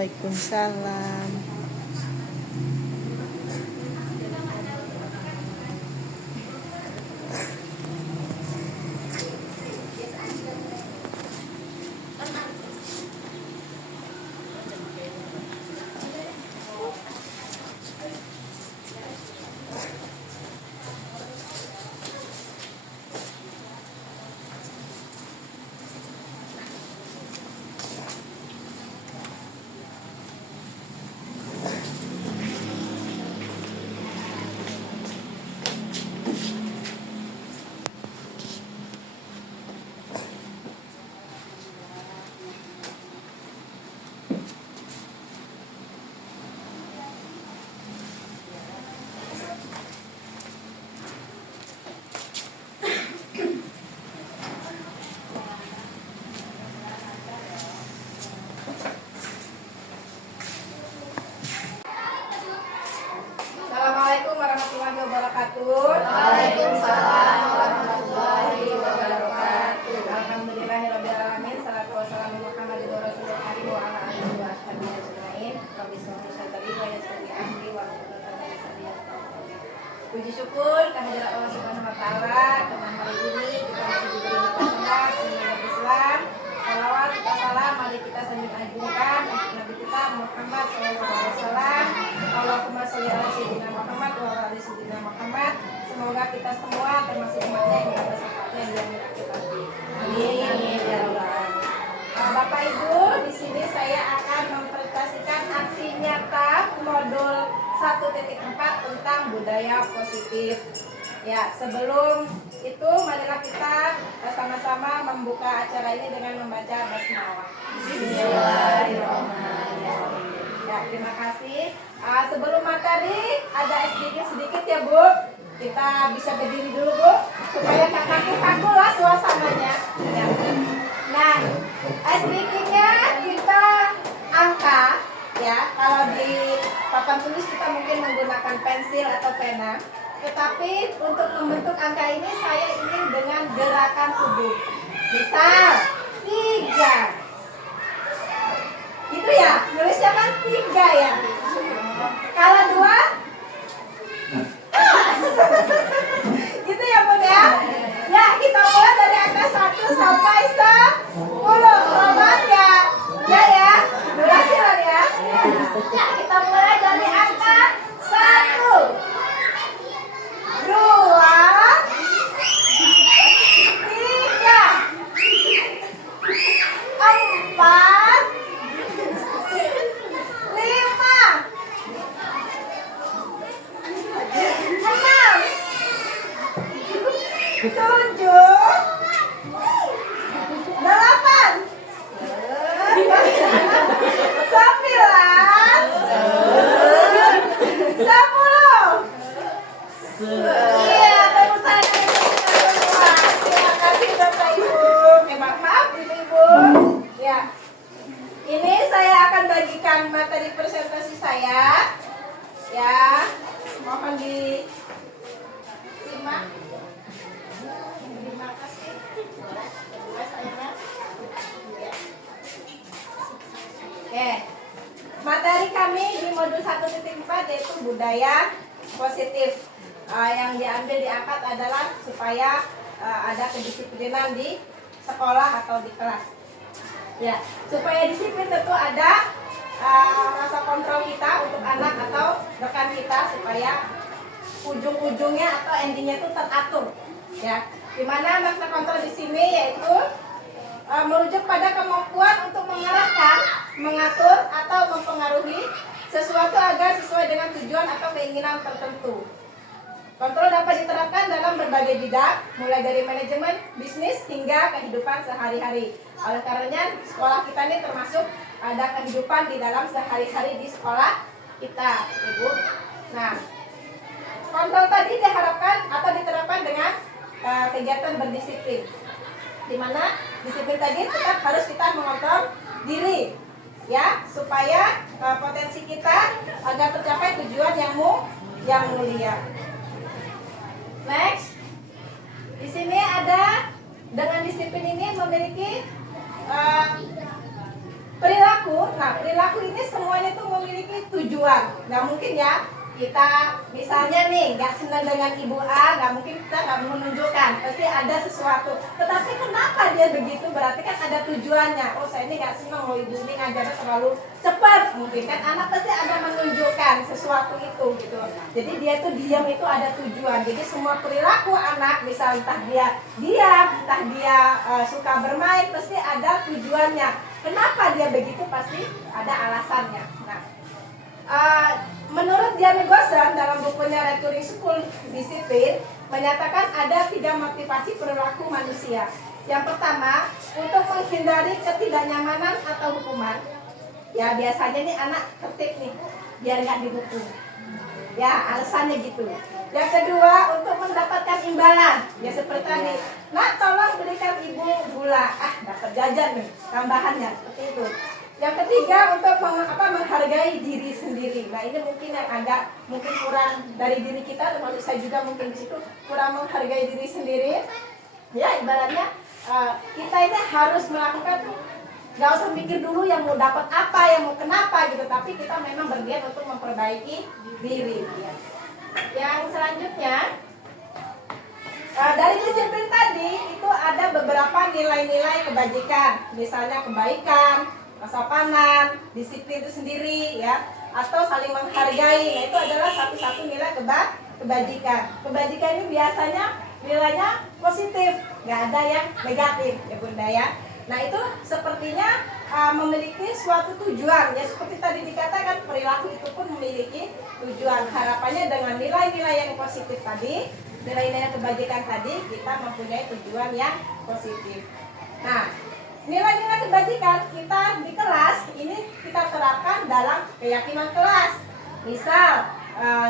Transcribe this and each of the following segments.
Waalaikumsalam. Assalamualaikum warahmatullahi wabarakatuh. Waalaikumsalam warahmatullahi wabarakatuh. Alhamdulillahirabbil alamin. Salatu wassalamu Muhammadin rasulil karim wa ala alihi wa ashabihi ajmain. Rabbi sholli sadri wa yassir li amri wa hlul 'uqdatam min lisani yafqahu qawli. Puji syukur kehadirat Allah Subhanahu wa taala, karena hari ini kita masih diberi nikmat sholat di umat Islam. Salawat serta salam mari kita sanjung agungkan untuk Nabi kita Muhammad sallallahu alaihi wasallam. Allahumma sholli ala sayyidina Muhammad wa ala ali sayyidina Muhammad. Semoga kita semua termasuk umatnya yang ada syafaatnya di yaumil akhir. Amin ya rabbal alamin. Bapak Ibu, di sini saya akan mempresentasikan aksi nyata modul 1.4 tentang budaya positif. Ya, sebelum itu marilah kita sama-sama membuka acara ini dengan membaca basmalah. Bismillahirrahmanirrahim. Ya, terima kasih. Sebelum materi ada SDG sedikit ya Bu. Kita bisa berdiri dulu Bu, supaya nggak kaku-kaku lah suasananya. Ya. Nah, SDG-nya kita angka ya. Kalau di papan tulis kita mungkin menggunakan pensil atau pena. Tetapi untuk membentuk angka ini saya ingin dengan gerakan tubuh. Misal 3. Gitu ya, nulisnya kan 3 ya. Kalau 2 gitu ya Bun ya. Ya, kita mulai dari angka 1 sampai 10. Selamat ya. Ya. Durasi lah ya. Ya, kita mulai dari angka 1. 2, 3, 4, 5, 6, 7, 8, 9, 10. Iya, tepuk tangan semua. Terima kasih Bapak Ibu. Maaf Ibu-Ibu. Ya. Ini saya akan bagikan materi presentasi saya. Ya. Mohon disimak. Terima kasih. Oke. Materi kami di modul 1.4 yaitu budaya positif. Yang diangkat adalah supaya ada kedisiplinan di sekolah atau di kelas. Ya, supaya disiplin tentu ada rasa kontrol kita untuk anak atau rekan kita supaya ujung-ujungnya atau endingnya itu teratur. Ya, dimana rasa kontrol di sini yaitu merujuk pada kemampuan untuk mengarahkan, mengatur atau mempengaruhi sesuatu agar sesuai dengan tujuan atau keinginan tertentu. Kontrol dapat diterapkan dalam berbagai bidang, mulai dari manajemen, bisnis, hingga kehidupan sehari-hari. Oleh karenanya, sekolah kita ini termasuk ada kehidupan di dalam sehari-hari di sekolah kita, Ibu. Nah, kontrol tadi diharapkan atau diterapkan dengan kegiatan berdisiplin. Di mana disiplin tadi tetap harus kita mengontrol diri, ya, supaya potensi kita agar tercapai tujuan yang mulia. Next, di sini ada dengan disiplin ini memiliki perilaku. Nah, perilaku ini tujuan. Nggak mungkin ya kita misalnya nih nggak senang dengan ibu A, nggak mungkin kita nggak menunjukkan, pasti ada sesuatu. Tetapi kenapa dia begitu? Berarti kan ada tujuannya. Oh, saya ini nggak senang loh ibu ini ngajarnya terlalu cepat. Mungkin kan anak pasti ada menunjukkan sesuatu itu gitu. Jadi dia tuh diam itu ada tujuan. Jadi semua perilaku anak, misal entah dia diam, entah dia suka bermain, pasti ada tujuannya. Kenapa dia begitu? Pasti ada alasannya. Nah, menurut Jamie Goshen dalam bukunya Returning School Discipline menyatakan ada 3 motivasi perilaku manusia. Yang pertama, untuk menghindari ketidaknyamanan atau hukuman. Ya biasanya nih anak tertib nih, biar nggak dihukum. Ya alasannya gitu. Yang kedua, untuk mendapatkan imbalan. Ya seperti tadi, nah tolong belikan ibu gula. Dapat jajan nih, tambahannya seperti itu. Yang ketiga, untuk menghargai diri sendiri. Nah ini mungkin yang agak mungkin kurang dari diri kita, termasuk saya juga mungkin di situ kurang menghargai diri sendiri. Ya ibaratnya kita ini harus melakukan, nggak usah mikir dulu yang mau dapat apa, yang mau kenapa gitu, tapi kita memang berniat untuk memperbaiki diri. Ya. Yang selanjutnya, dari disiplin tadi itu ada beberapa nilai-nilai kebajikan, misalnya kebaikan, kesopanan, disiplin itu sendiri ya, atau saling menghargai. Nah itu adalah satu-satu nilai kebajikan. Kebajikan ini biasanya nilainya positif, nggak ada yang negatif ya Bunda ya. Nah itu sepertinya memiliki suatu tujuan ya, seperti tadi dikatakan perilaku itu pun memiliki tujuan. Harapannya dengan nilai-nilai yang positif tadi, nilai-nilai kebajikan tadi, kita mempunyai tujuan yang positif. Nah, nilai-nilai kebajikan kita di kelas ini kita terapkan dalam keyakinan kelas. Misal,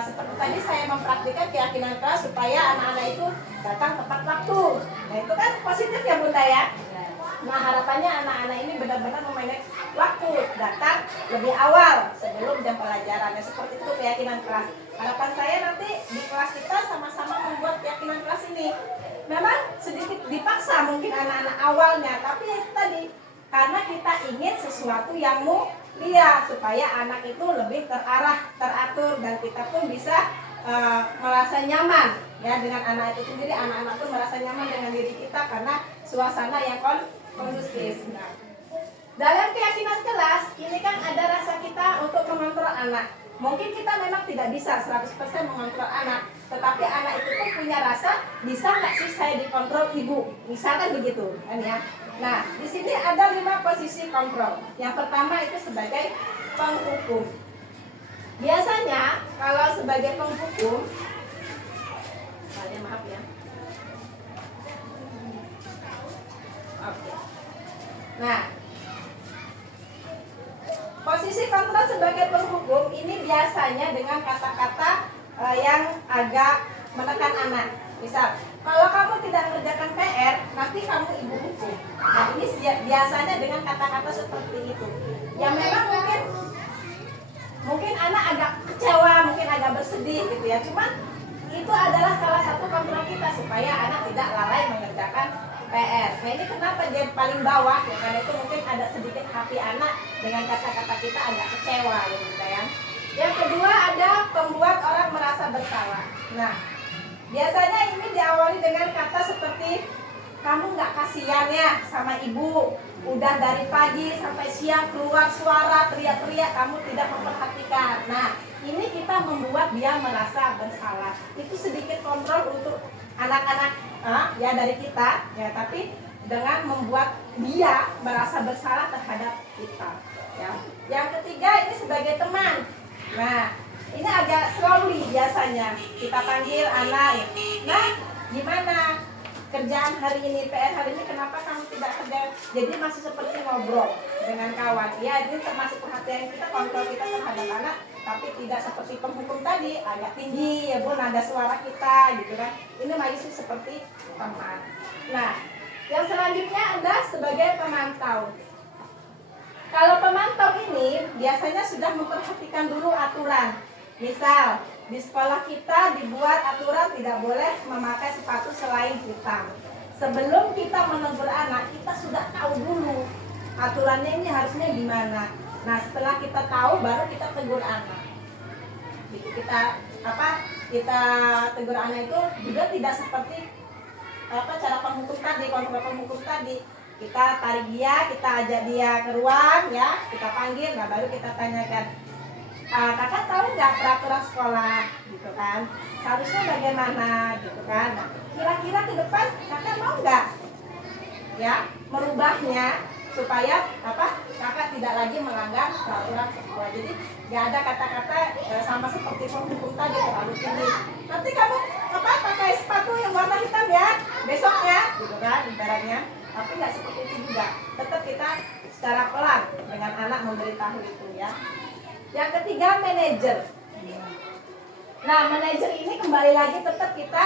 seperti tadi saya mempraktikkan keyakinan kelas supaya anak-anak itu datang tepat waktu. Nah itu kan positif ya Bunda ya. Nah harapannya anak-anak ini benar-benar memanage waktu, datang lebih awal sebelum jam pelajaran. Nah, seperti itu keyakinan kelas. Harapan saya nanti di kelas kita sama-sama membuat keyakinan kelas ini. Memang sedikit dipaksa mungkin anak-anak awalnya, tapi ya itu tadi, karena kita ingin sesuatu yang mulia supaya anak itu lebih terarah, teratur, dan kita pun bisa merasa nyaman ya dengan anak itu sendiri. Anak-anak pun merasa nyaman dengan diri kita karena suasana yang kondusif. Nah, dalam keyakinan kelas ini kan ada rasa kita untuk mengontrol anak. Mungkin kita memang tidak bisa 100% mengontrol anak, tetapi anak itu pun punya rasa, bisa nggak sih saya dikontrol ibu? Misalkan begitu kan ya. Nah, di sini ada 5 posisi kontrol. Yang pertama itu sebagai penghukum. Biasanya kalau sebagai penghukum, maaf ya. Oke. Nah, posisi kontrol sebagai penghukum ini biasanya dengan kata-kata yang agak menekan anak. Misal, kalau kamu tidak mengerjakan PR, nanti kamu ibu hukum. Nah, ini biasanya dengan kata-kata seperti itu. Yang memang mungkin anak agak kecewa, mungkin agak bersedih gitu ya. Cuman itu adalah salah satu kontrol kita supaya anak tidak lalai mengerjakan PR. Nah ini kenapa dia paling bawah ya, karena itu mungkin ada sedikit hati anak dengan kata-kata kita agak kecewa ya gitu ya. Yang kedua ada pembuat orang merasa bersalah. Nah biasanya ini diawali dengan kata seperti, kamu nggak kasihan ya sama ibu, udah dari pagi sampai siang keluar suara teriak-teriak, kamu tidak memperhatikan. Nah ini kita membuat dia merasa bersalah. Itu sedikit kontrol untuk anak-anak ya dari kita ya, tapi dengan membuat dia merasa bersalah terhadap kita ya. Yang ketiga ini sebagai teman. Nah ini agak slowly biasanya kita panggil anak ya. Nah gimana kerjaan hari ini, PR hari ini, kenapa kamu tidak kerja? Jadi masih seperti ngobrol dengan kawan ya. Ini termasuk perhatian kita, kontrol kita terhadap anak, tapi tidak seperti penghukum tadi agak tinggi ya Bu, nada suara kita gitu kan. Ini masih seperti teman. Nah yang selanjutnya ada sebagai pemantau. Kalau pemantau ini biasanya sudah memperhatikan dulu aturan. Misal di sekolah kita dibuat aturan tidak boleh memakai sepatu selain hitam. Sebelum kita menegur anak, kita sudah tahu dulu aturannya ini harusnya gimana. Nah setelah kita tahu baru kita tegur anak. gitu. Kita tegur anak itu juga tidak seperti cara penghukum tadi, kontrol penghukum tadi. Kita tarik dia, kita ajak dia ke ruang ya, kita panggil, nah baru kita tanyakan, kakak tahu nggak peraturan sekolah gitu kan, seharusnya bagaimana gitu kan. Nah, kira-kira ke depan kakak mau nggak ya merubahnya supaya kakak tidak lagi melanggar peraturan sekolah. Jadi nggak ada kata-kata sama seperti penghukum tadi terlalu tinggi. Nanti kamu pakai sepatu yang warna hitam ya besoknya gitu kan ibaratnya. Tapi nggak seperti itu juga. Tetap kita secara pelan dengan anak memberitahu itu ya. Yang ketiga, manajer. Nah, manajer ini kembali lagi tetap kita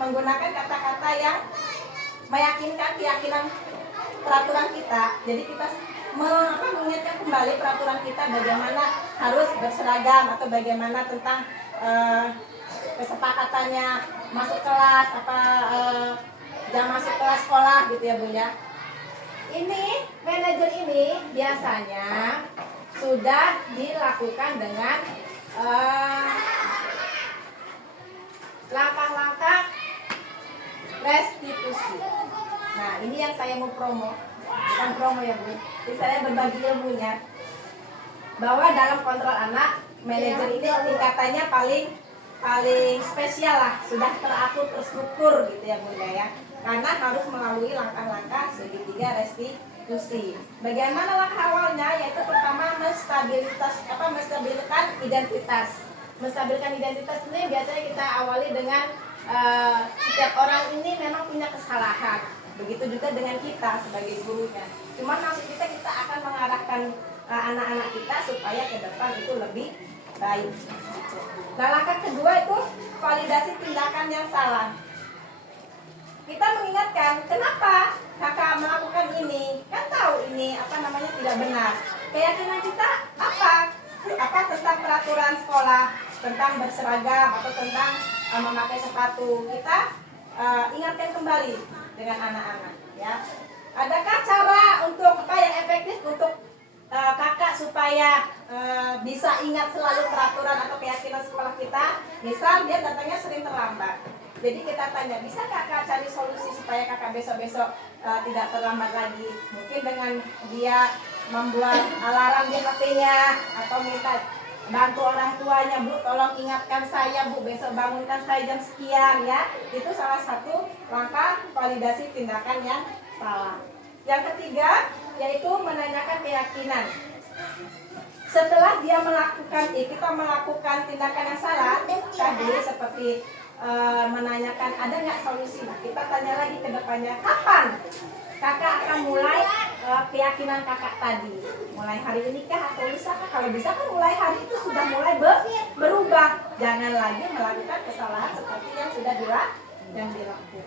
menggunakan kata-kata yang meyakinkan keyakinan peraturan kita. Jadi kita mengingatkan kembali peraturan kita bagaimana harus berseragam atau bagaimana tentang kesepakatannya masuk kelas jam masuk kelas sekolah gitu ya Bu ya. Ini manajer ini biasanya sudah dilakukan dengan langkah-langkah restitusi. Nah ini yang saya mau promo, bukan promo ya Bu. Jadi saya berbagi ilmunya bahwa dalam kontrol anak manajer ini tingkatannya paling spesial lah, sudah teratur terstruktur gitu ya Bunda ya. Karena harus melalui langkah-langkah segitiga restitusi. Bagaimana langkah awalnya? Yaitu pertama menstabilkan identitas. Menstabilkan identitas ini biasanya kita awali dengan setiap orang ini memang punya kesalahan. Begitu juga dengan kita sebagai gurunya. Cuma maksud kita akan mengarahkan anak-anak kita supaya ke depan itu lebih baik. Nah, langkah kedua itu validasi tindakan yang salah. Kita mengingatkan, kenapa kakak melakukan ini? Kan tahu ini tidak benar. Keyakinan kita apa tentang peraturan sekolah, tentang berseragam atau tentang memakai sepatu. Kita ingatkan kembali dengan anak-anak ya. Adakah cara untuk yang efektif untuk kakak supaya bisa ingat selalu peraturan atau keyakinan sekolah kita? Misal dia datangnya sering terlambat. Jadi kita tanya, bisa kakak cari solusi supaya kakak besok-besok tidak terlambat lagi? Mungkin dengan dia membuat alarm di HP-nya atau minta bantu orang tuanya, Bu, tolong ingatkan saya, Bu, besok bangunkan saya jam sekian ya. Itu salah satu langkah validasi tindakan yang salah. Yang ketiga, yaitu menanyakan keyakinan. Setelah dia kita melakukan tindakan yang salah, tadi seperti menanyakan ada nggak solusi. Nah, kita tanya lagi ke depannya, kapan kakak akan mulai keyakinan kakak tadi? Mulai hari ini kah atau lusa kah? Kalau bisa kan mulai hari itu sudah mulai berubah. Jangan lagi melakukan kesalahan seperti yang sudah dilakukan.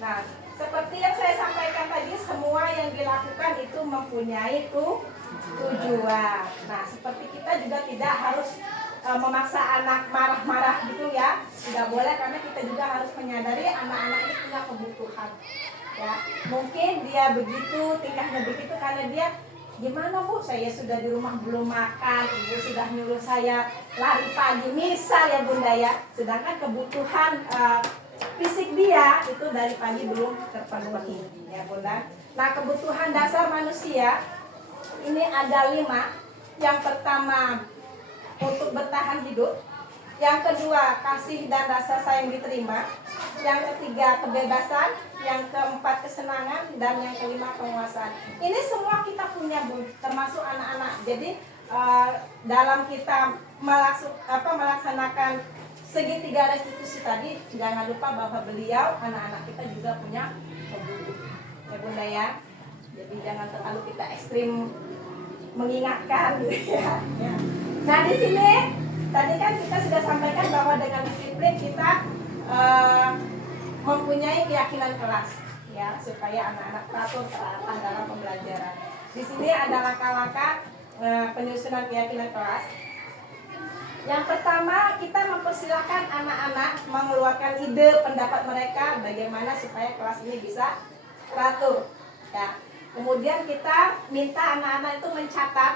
Nah, seperti yang saya sampaikan tadi, semua yang dilakukan itu mempunyai tujuan. Nah, seperti kita juga tidak harus memaksa anak marah-marah gitu ya. Tidak boleh, karena kita juga harus menyadari anak-anak itu punya kebutuhan. Ya, mungkin dia begitu, tingkahnya begitu karena dia gimana Bu, saya sudah di rumah belum makan, ibu sudah nyuruh saya lari pagi, misal ya Bunda ya. Sedangkan kebutuhan fisik dia itu dari pagi belum terpenuhi ya Bunda. Nah, kebutuhan dasar manusia ini ada 5. Yang pertama untuk bertahan hidup, yang kedua kasih dan rasa sayang diterima, yang ketiga kebebasan, yang keempat kesenangan, dan yang kelima penguasaan. Ini semua kita punya Bu, termasuk anak-anak. Jadi dalam kita melaksanakan segitiga restitusi tadi, jangan lupa bahwa beliau, anak-anak kita juga punya kebutuhan ya Bunda ya. Jadi jangan terlalu kita ekstrim mengingatkan gitu ya. Nah di sini tadi kan kita sudah sampaikan bahwa dengan disiplin kita mempunyai keyakinan kelas ya, supaya anak-anak teratur terarah dalam pembelajaran. Di sini ada langkah-langkah penyusunan keyakinan kelas. Yang pertama, kita mempersilahkan anak-anak mengeluarkan ide pendapat mereka bagaimana supaya kelas ini bisa teratur ya. Kemudian kita minta anak-anak itu mencatat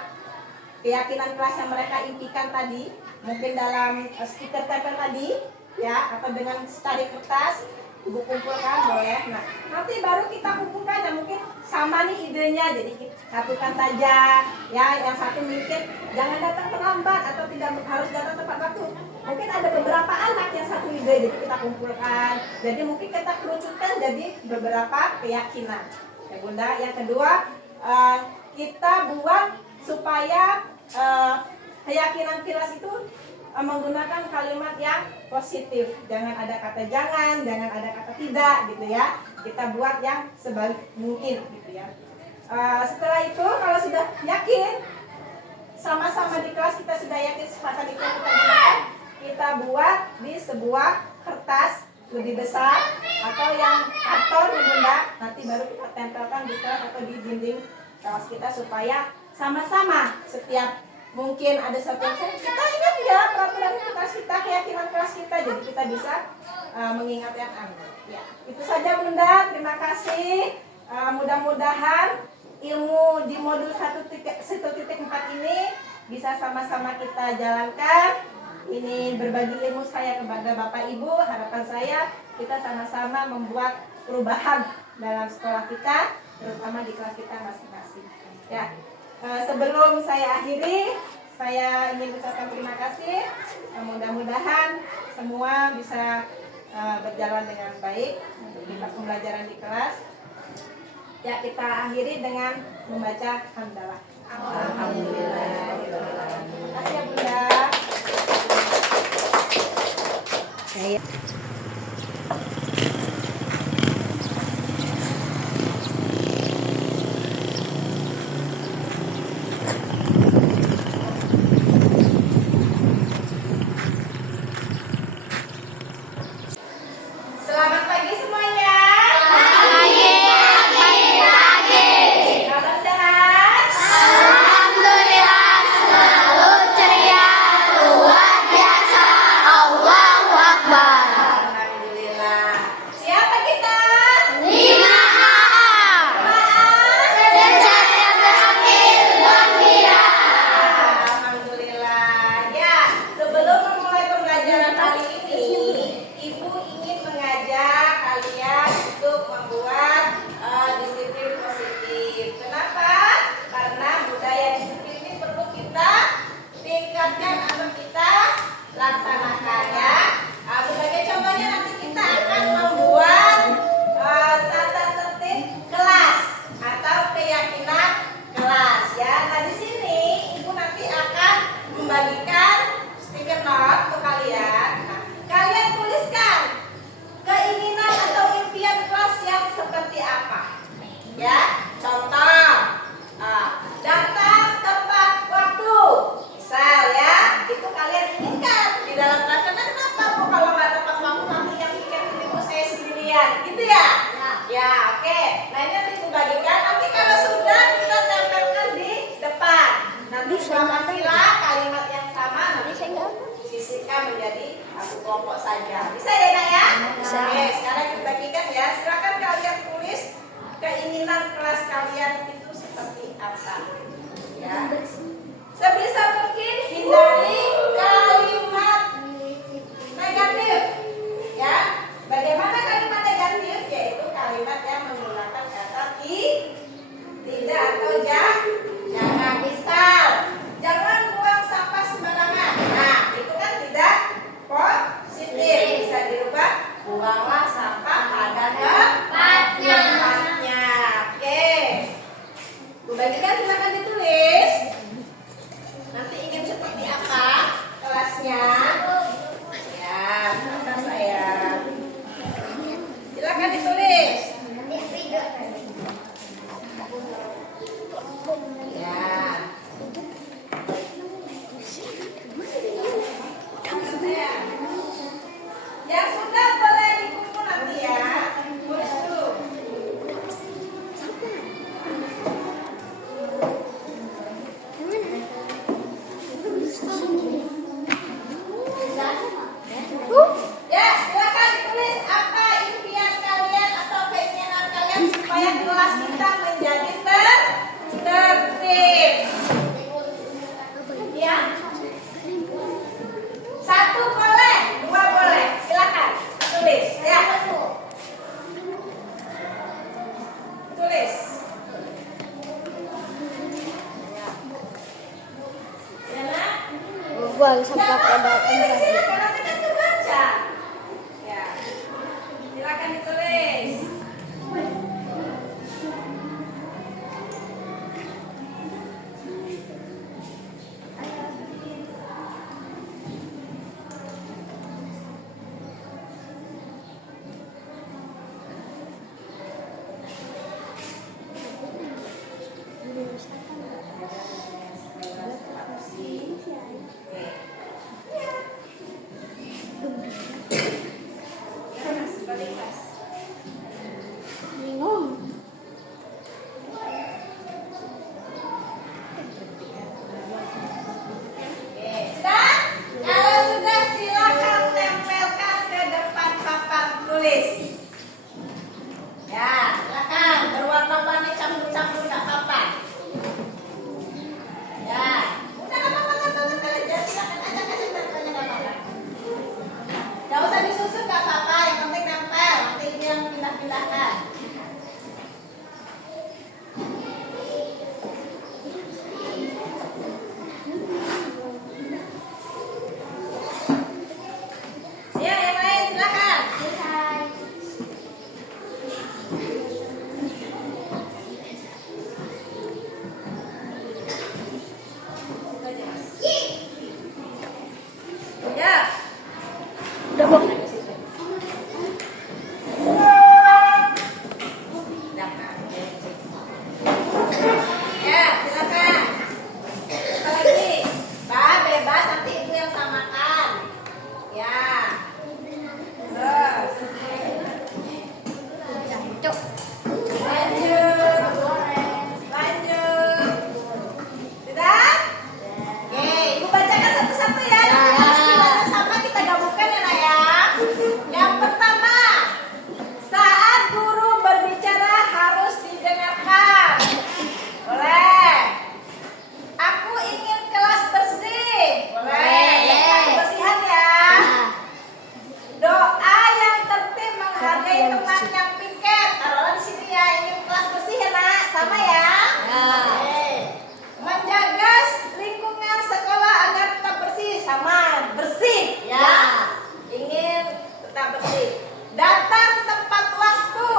keyakinan kelas yang mereka impikan tadi, mungkin dalam stiker tempel tadi, ya, atau dengan secari kertas, ibu kumpulkan boleh. Nah, nanti baru kita kumpulkan, dan mungkin sama nih idenya, jadi kita satukan saja, ya. Yang satu mungkin jangan datang terlambat atau tidak harus datang tepat waktu. Mungkin ada beberapa anak yang satu ide, jadi kita kumpulkan. Jadi mungkin kita kerucutkan jadi beberapa keyakinan. Ya Bunda. Yang kedua, kita buat supaya keyakinan kelas itu menggunakan kalimat yang positif. Jangan ada kata jangan ada kata tidak gitu ya. Kita buat yang sebalik mungkin gitu ya. Setelah itu kalau sudah yakin, sama-sama di kelas kita sudah yakin sepatah itu kita gunakan, kita buat di sebuah kertas lebih besar atau yang karton ya Bunda. Nanti baru kita tempelkan di kelas atau di dinding kelas kita supaya sama-sama setiap mungkin ada satu yang kita ingat ya peraturan kelas kita, keyakinan kelas kita, jadi kita bisa mengingatkan Anda. Ya, itu saja Bunda. Terima kasih. Mudah-mudahan ilmu di modul 1.4 ini bisa sama-sama kita jalankan. Ini berbagi ilmu saya kepada Bapak Ibu. Harapan saya kita sama-sama membuat perubahan dalam sekolah kita, terutama di kelas kita masing-masing. Ya. Sebelum saya akhiri, saya ingin ucapkan terima kasih. Mudah-mudahan semua bisa berjalan dengan baik di pembelajaran di kelas. Ya, kita akhiri dengan membaca hamdalah. Alhamdulillah. Terima kasih ya Bunda. Selamat pagi semuanya. Kabar sehat? Alhamdulillah, selalu ceria, luar biasa, Allahu Akbar. Alhamdulillah. Siapa kita? 5A. Belajar yang terakhir, gembira. Alhamdulillah. Ya, sebelum memulai pembelajaran kali ini, Ibu ingin mengajak kalian untuk membuat disiplin positif. Kenapa? Karena budaya disiplin ini perlu kita tingkatkan atau kita laksanakan ya. Sebagai contohnya nanti kita akan membuat tata tertib kelas atau keyakinan kelas ya. Nah di sini Ibu nanti akan membagikan stiker note untuk kalian. Nah, kalian tuliskan keinginan atau impian kelas yang seperti apa. Ya, contoh datang tepat waktu. Misal ya, itu kalian inginkan di dalam kelas. Karena kenapa? Kok kalau nggak tepat waktu nanti yang pikir ibu saya sendirian, gitu ya? Ya, oke. Nah ini nanti dibagikan. Nanti kalau sudah kita tempelkan di depan. Nanti apabila kalimat yang sama nanti sisihkan menjadi satu kelompok saja. Bisa ya Nak ya? Bisa. Oke, sekarang kita bagikan ya. Silakan kalian tulis keinginan kelas kalian itu seperti apa. Ya. Sebisa mungkin hindari kalimat negatif. Ya. Bagaimana kalimat negatif? Yaitu kalimat yang menggunakan kata tidak atau jangan. Misal, jangan buang sampah sembarangan. Nah, itu kan tidak positif. Bisa dirubah, buanglah sampah pada tempatnya. Oke. Bu bagikan silakan ditulis. membuang sampah pada tempat. Silakan nanti kan kebaca. Ya. Silakan ditulis. Bingung. Sudah? Kalau sudah silakan tempelkan ke depan papan tulis. Ya, silakan berwarna-warni campur-campur nggak apa-apa. Ya, udah nggak apa-apa tempel aja. Silakan acak-acak tempelnya nggak apa-apa. Nggak usah disusun nggak apa-apa. Yang penting nempel. Nanti ini yang pindah-pindahkan. Ya, yang lain silakan. Ya. Udah Bang. Ya, silakan. Apa lagi? Pak, bebas nanti ibu yang samakan. Ya. Terus. Cuk. Lanjut. Lanjut. Sudah? Oke, ibu bacakan satu-satu ya. Nanti harus dibaca sama kita gabungkan ya, Nak ya. Yang pertama, saat guru berbicara harus didengarkan. Boleh. Aku ingin kelas bersih. Boleh. Tentang kebersihan ya. Doa yang tertib menghargai teman yang piket. Taruhlah di sini ya. Ingin kelas bersih ya, Nak. Sama ya. Oke. Menjaga lingkungan sekolah agar tetap bersih. Sama. Bersih ya. Ingin tetap bersih. Datang tepat waktu.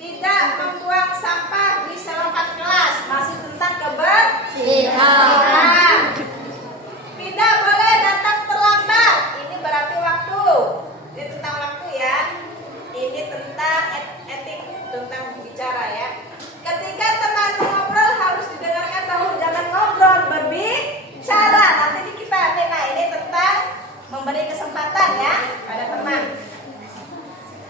Tidak membuang sampah di selokan kelas. Masih tentang kebersihan. Tidak boleh datang terlambat. Ini berarti waktu. Ini tentang waktu ya. Ini tentang etik, tentang bicara ya. Ketika teman ngobrol harus didengarkan dahulu. Jangan ngobrol, berbicara. Nanti kita nah ini tentang memberi kesempatan ya pada teman.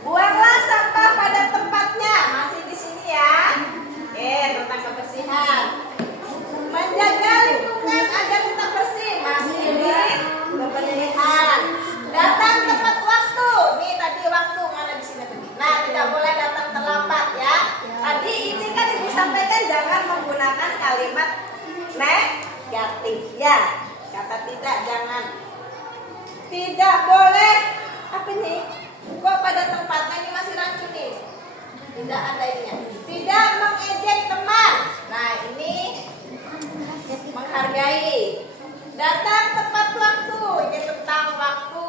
Buanglah sampah pada tempatnya. Masih di sini ya. Oke, tentang kebersihan. Menjaga lingkungan agar tetap bersih. Masih di kebersihan. Datang tepat waktu. Nih tadi waktu mana di sini tadi. Nah, tidak boleh datang terlambat ya. Tadi ini kan ibu sampaikan jangan menggunakan kalimat negatif ya. Kata tidak jangan. Tidak boleh apa nih? Kok pada tempatnya ini masih rancu nih? Tidak ada ininya. Tidak mengejek teman. Nah ini menghargai. Datang tepat waktu. Ini tentang waktu.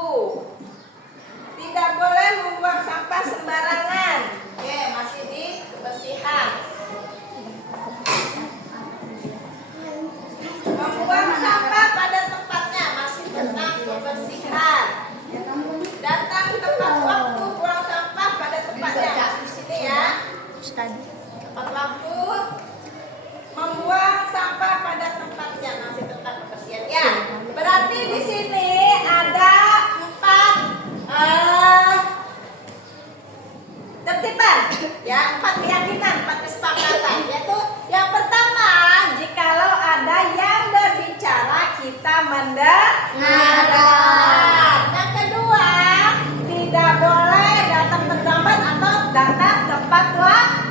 Tidak boleh membuang sampah sembarangan. Oke, masih di kebersihan. Membuang sampah pada tempatnya. Masih tentang kebersihan. Datang tepat waktu, buang sampah pada tempatnya. Di sini ya. Tepat waktu, membuang sampah pada tempatnya. Masih tentang kebersihan ya. Berarti di sini ada 4 tertiban ya, 4 keyakinan, 4 kesepakatan. Yaitu yang pertama, jikalau ada yang berbicara kita mendengarkan. Yang kedua, tidak boleh datang terlambat atau datang tepat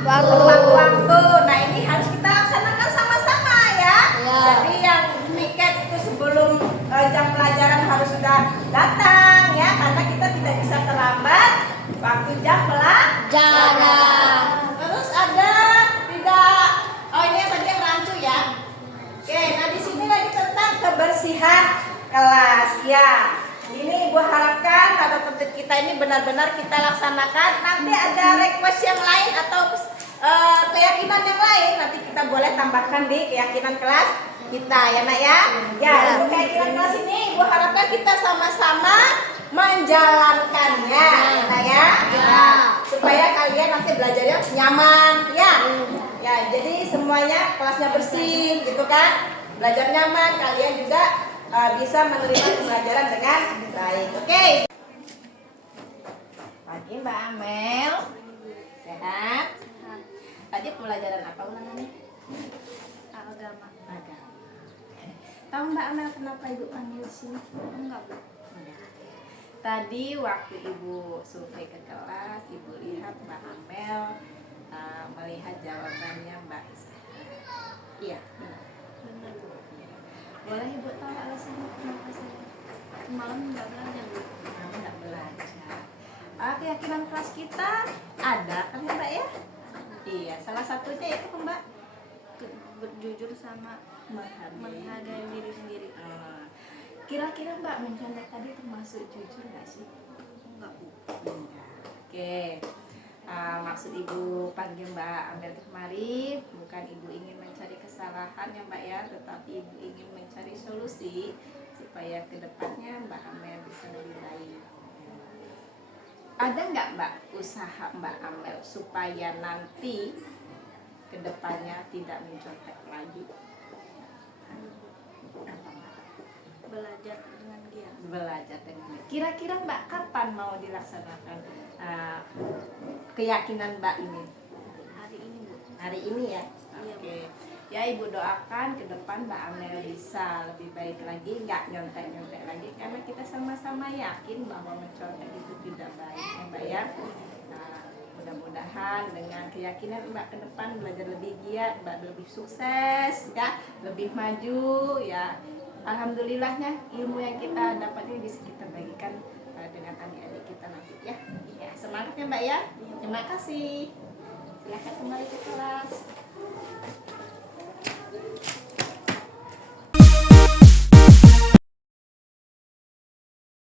waktu. Nah ini harus kita laksanakan sama-sama ya. Jadi yang tiket itu sebelum jam pelajaran harus sudah datang ya, karena kita tidak bisa terlambat waktu jam pelajaran. Terus ada tidak, oh ini yang tadi yang rancu ya. Oke, nah di sini lagi tentang kebersihan kelas. Ya, ini Ibu harapkan tata tertib kita ini benar-benar kita laksanakan. Nanti ada request yang lain atau keyakinan yang lain, nanti kita boleh tambahkan di keyakinan kelas kita ya nak ya. Ya, untuk keyakinan kelas ini Ibu harapkan kita sama-sama menjalankannya ya nak ya. Supaya kalian nanti belajarnya nyaman ya. Ya, jadi semuanya kelasnya bersih gitu kan. Belajar nyaman, kalian juga bisa menerima pembelajaran dengan baik. Oke. Pagi Mbak Amel. Sehat? Tadi pembelajaran apa ulangannya? Agama. Agama. Tahu Mbak Amel kenapa Ibu panggil sini? Enggak, Bu. Tadi waktu Ibu survei ke kelas, Ibu lihat Mbak Amel melihat jawabannya Mbak Isa. Iya, benar. Benar, Bu. Boleh Ibu tahu alasannya kenapa sih? Malam enggak belajar, Bu. Kamu nggak belajar. Keyakinan kelas kita ada kan ya Mbak ya? Iya, salah satunya itu Mbak Berjujur sama menghargai diri sendiri. Kira-kira Mbak mencontek tadi termasuk jujur nggak sih? Enggak, Bu. Enggak. Oke. Maksud Ibu panggil Mbak Amel kemari bukan Ibu ingin mencari kesalahan ya Mbak ya, tetapi Ibu ingin mencari solusi supaya kedepannya Mbak Amel bisa lebih baik. Ada nggak Mbak usaha Mbak Amel supaya nanti kedepannya tidak mencontek lagi? Apa Mbak? Belajar dengan giat. Belajar dengan baik. Kira-kira Mbak kapan mau dilaksanakan keyakinan Mbak ini? Hari ini, Bu. Hari ini ya? Iya, Oke. Ya Ibu doakan ke depan Mbak Amel bisa lebih baik lagi, nggak nyontek-nyontek lagi, karena kita sama-sama yakin bahwa mencontek itu tidak baik ya Mbak ya. Nah, mudah-mudahan dengan keyakinan Mbak ke depan belajar lebih giat, Mbak lebih sukses ya, lebih maju ya. Alhamdulillahnya ilmu yang kita dapat ini bisa kita bagikan dengan adik-adik kita nanti ya. Ya, semangat ya Mbak ya. Terima kasih. Silahkan kembali ke kelas.